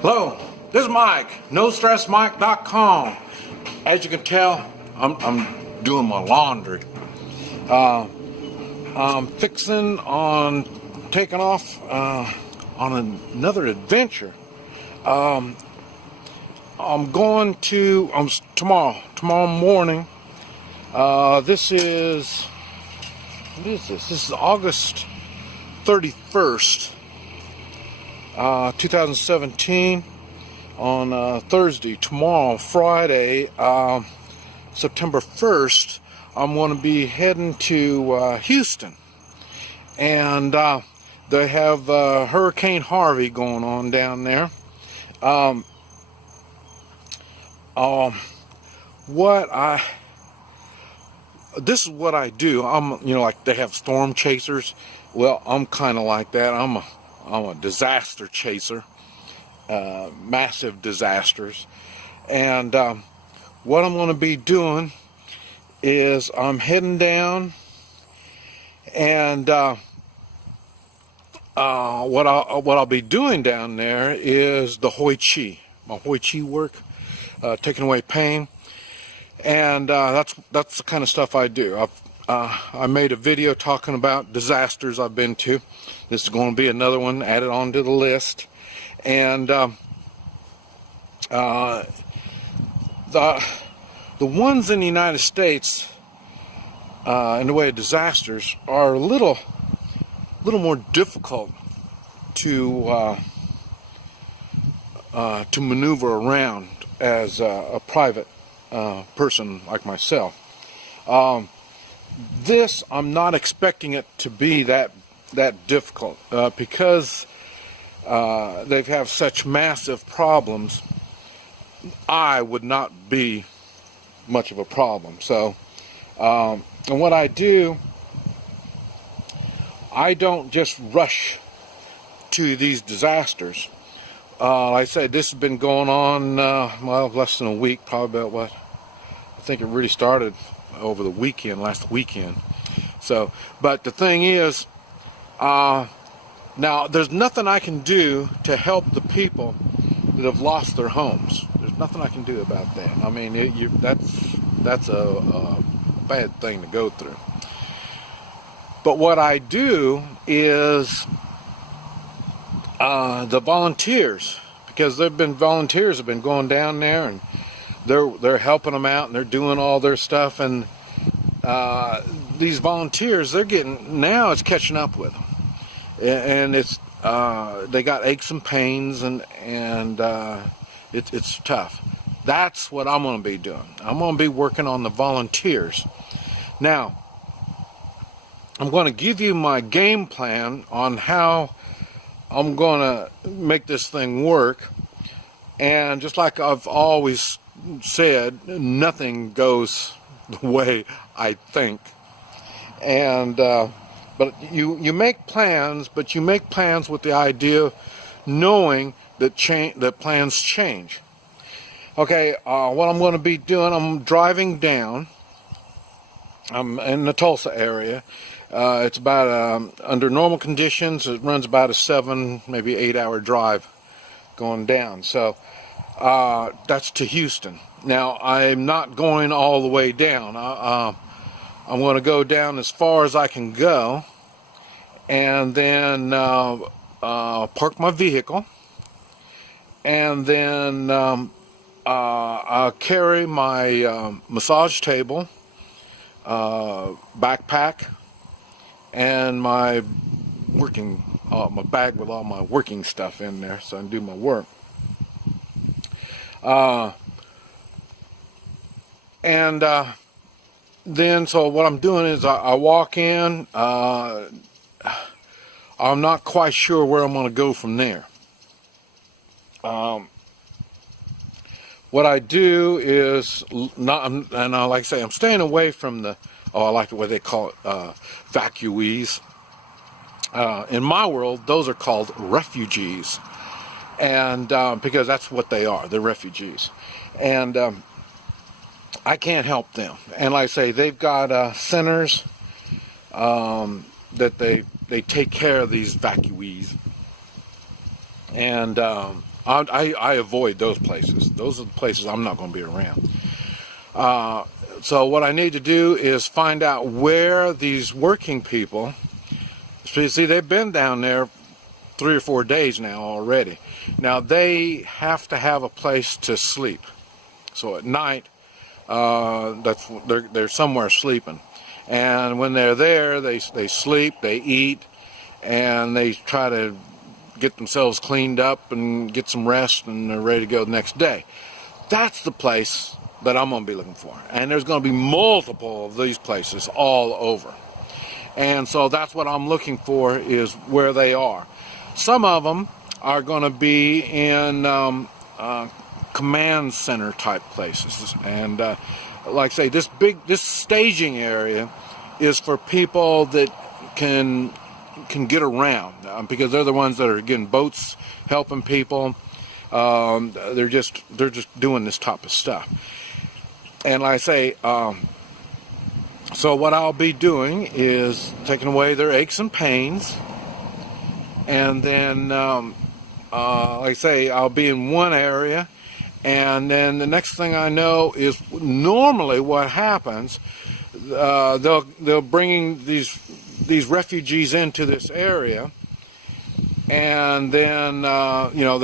Hello, this is Mike, NoStressMike.com. As you can tell, I'm doing my laundry. I'm fixing on taking off on another adventure. I'm going to tomorrow morning. This is what is this? This is August 31st. 2017 on Thursday. Tomorrow, Friday, September 1st, I'm going to be heading to Houston, and they have Hurricane Harvey going on down there. This is what I do. Like they have storm chasers. Well, I'm kind of like that. I'm a disaster chaser, massive disasters. And what I'm going to be doing is I'm heading down, and what I'll be doing down there is the Hoi Chi, my Hoi Chi work, taking away pain, and that's the kind of stuff I do. I made a video talking about disasters I've been to. This is going to be another one added onto the list. And the ones in the United States in the way of disasters are a little more difficult to maneuver around as a private person like myself. This, I'm not expecting it to be that difficult because they have such massive problems. I would not be much of a problem. So, and what I do, I don't just rush to these disasters. Like I said, this has been going on less than a week, probably about what I think it really started over the weekend, last weekend. So, but the thing is, now there's nothing I can do to help the people that have lost their homes. There's nothing I can do about that. I mean, that's a bad thing to go through. But what I do is the volunteers, because volunteers have been going down there, and they're helping them out, and they're doing all their stuff, and these volunteers, it's catching up with them, and it's they got aches and pains, and it's tough. That's what I'm going to be doing. I'm going to be working on the volunteers. Now, I'm going to give you my game plan on how I'm going to make this thing work, and just like I've always said, nothing goes the way I think. And but you make plans, but you make plans with the idea knowing that plans change. Okay, what I'm going to be doing, I'm driving down. I'm in the Tulsa area. It's about under normal conditions, it runs about a 7, maybe 8 hour drive going down. So that's to Houston. Now, I'm not going all the way down. I'm going to go down as far as I can go, and then park my vehicle, and then I'll carry my massage table, backpack, and my bag with all my working stuff in there, so I can do my work. Then, so what I'm doing is I walk in. I'm not quite sure where I'm going to go from there. What I do is like I say, I'm staying away from I like the way they call it, evacuees. In my world, those are called refugees, and because that's what they are, they're refugees, and I can't help them. And like I say, they've got centers that they take care of these evacuees, and I avoid those places. Those are the places I'm not going to be around. So what I need to do is find out where these working people, see, they've been down there 3 or 4 days now already. Now they have to have a place to sleep. So at night, they're somewhere sleeping. And when they're there, they sleep, they eat, and they try to get themselves cleaned up and get some rest, and they're ready to go the next day. That's the place that I'm going to be looking for. And there's going to be multiple of these places all over. And so that's what I'm looking for, is where they are. Some of them are going to be in command center type places. And like I say, this staging area is for people that can get around, because they're the ones that are getting boats, helping people. They're just doing this type of stuff. And like I say, so what I'll be doing is taking away their aches and pains, and then like I say, I'll be in one area, and then the next thing I know is normally what happens, they'll bring these refugees into this area, and then you know,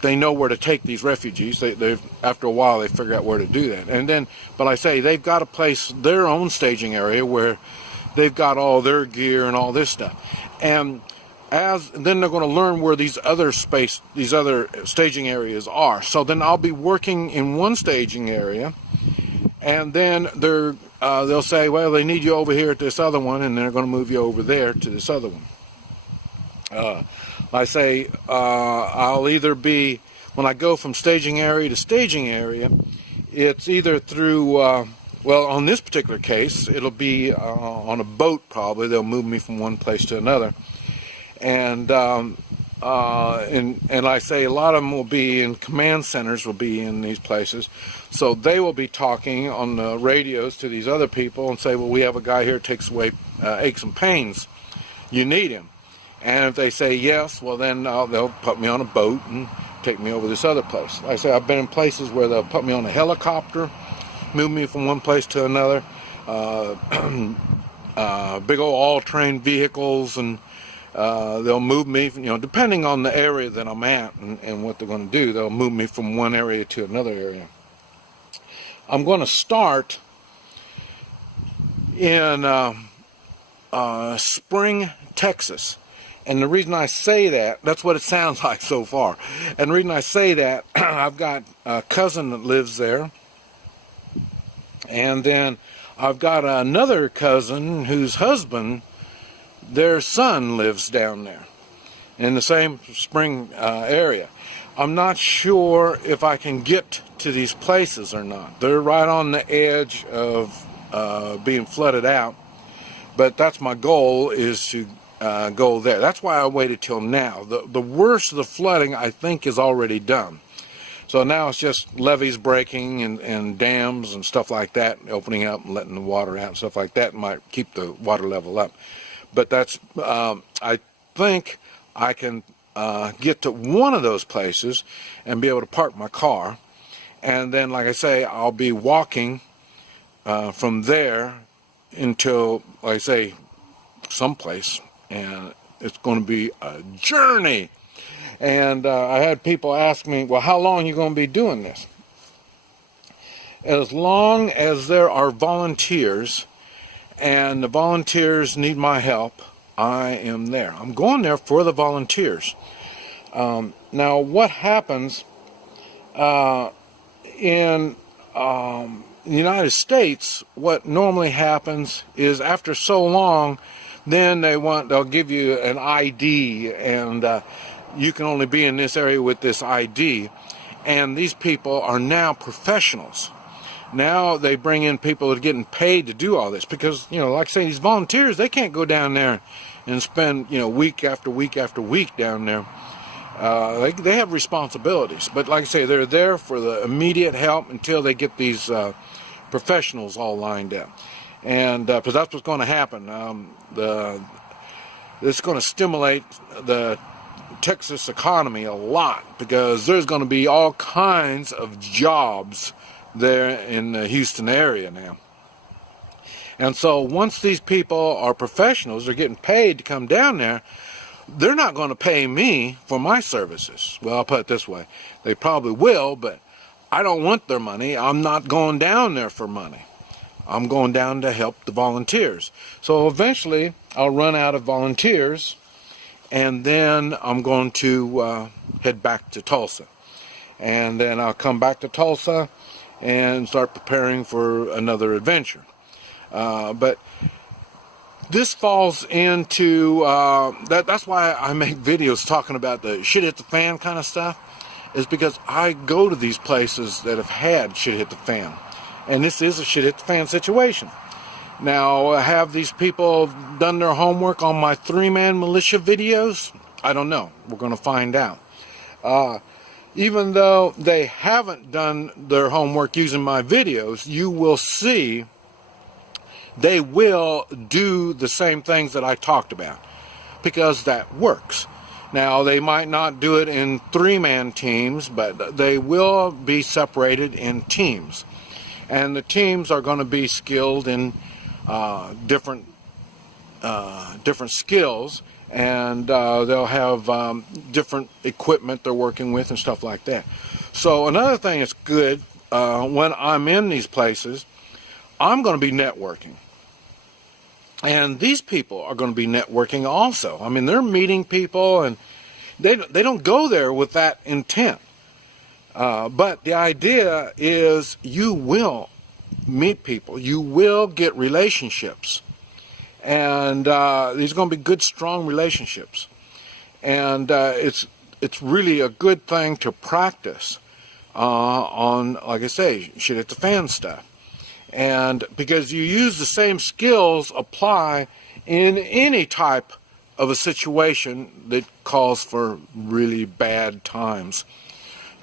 they know where to take these refugees. They after a while they figure out where to do that. And then, but I say, they've got to place their own staging area where they've got all their gear and all this stuff. And then they're going to learn where these other staging areas are. So then I'll be working in one staging area, and then they'll say, well, they need you over here at this other one, and they're going to move you over there to this other one. I say, I'll either be, when I go from staging area to staging area, it's either through, well, on this particular case, it'll be on a boat probably. They'll move me from one place to another. And I say, a lot of them will be in command centers, will be in these places. So they will be talking on the radios to these other people and say, well, we have a guy here who takes away aches and pains. You need him. And if they say yes, well, then they'll put me on a boat and take me over this other place. Like I say, I've been in places where they'll put me on a helicopter, move me from one place to another, big old all-terrain vehicles, and they'll move me, you know, depending on the area that I'm at and what they're going to do, they'll move me from one area to another area. I'm going to start in Spring, Texas. And the reason I say that, that's what it sounds like so far. And the reason I say that, I've got a cousin that lives there. And then I've got another cousin whose husband, their son lives down there in the same Spring area. I'm not sure if I can get to these places or not. They're right on the edge of being flooded out. But that's my goal, is to go there. That's why I waited till now. The worst of the flooding, I think, is already done. So now it's just levees breaking and dams and stuff like that, opening up and letting the water out and stuff like that might keep the water level up. But that's, I think I can get to one of those places and be able to park my car. And then, like I say, I'll be walking from there until, like I say, someplace. And it's going to be a journey. And I had people ask me, well, how long are you going to be doing this? As long as there are volunteers, and the volunteers need my help, I am there. I'm going there for the volunteers. Now, what happens in the United States, what normally happens is after so long, then they'll give you an ID, and you can only be in this area with this ID. And these people are now professionals. Now they bring in people that are getting paid to do all this, because, you know, like I say, these volunteers, they can't go down there and spend, you know, week after week after week down there. They have responsibilities, but like I say, they're there for the immediate help until they get these professionals all lined up. And because that's what's going to happen. It's going to stimulate the Texas economy a lot, because there's going to be all kinds of jobs there in the Houston area now. And so once these people are professionals, they're getting paid to come down there, they're not going to pay me for my services. Well, I'll put it this way. They probably will, but I don't want their money. I'm not going down there for money. I'm going down to help the volunteers. So eventually I'll run out of volunteers, and then I'm going to head back to Tulsa. And then I'll come back to Tulsa and start preparing for another adventure. But this falls into, that's why I make videos talking about the shit hit the fan kind of stuff, is because I go to these places that have had shit hit the fan. And this is a shit hit the fan situation. Now, have these people done their homework on my 3-man militia videos? I don't know. We're going to find out. Even though they haven't done their homework using my videos, you will see they will do the same things that I talked about, because that works. Now, they might not do it in 3-man teams, but they will be separated in teams. And the teams are going to be skilled in different skills, and they'll have different equipment they're working with and stuff like that. So another thing that's good, when I'm in these places, I'm going to be networking. And these people are going to be networking also. I mean, they're meeting people, and they don't go there with that intent. But the idea is you will meet people. You will get relationships. And these are going to be good, strong relationships. And it's really a good thing to practice on, like I say, shit at the fan stuff. And because you use the same skills apply in any type of a situation that calls for really bad times.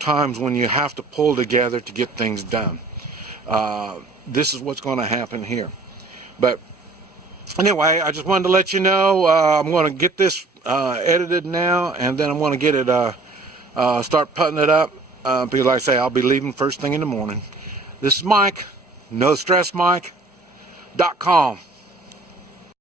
Times when you have to pull together to get things done. This is what's going to happen here. But anyway, I just wanted to let you know, I'm going to get this edited now, and then I'm going to get it, start putting it up, because like I say, I'll be leaving first thing in the morning. This is Mike, NoStressMike.com.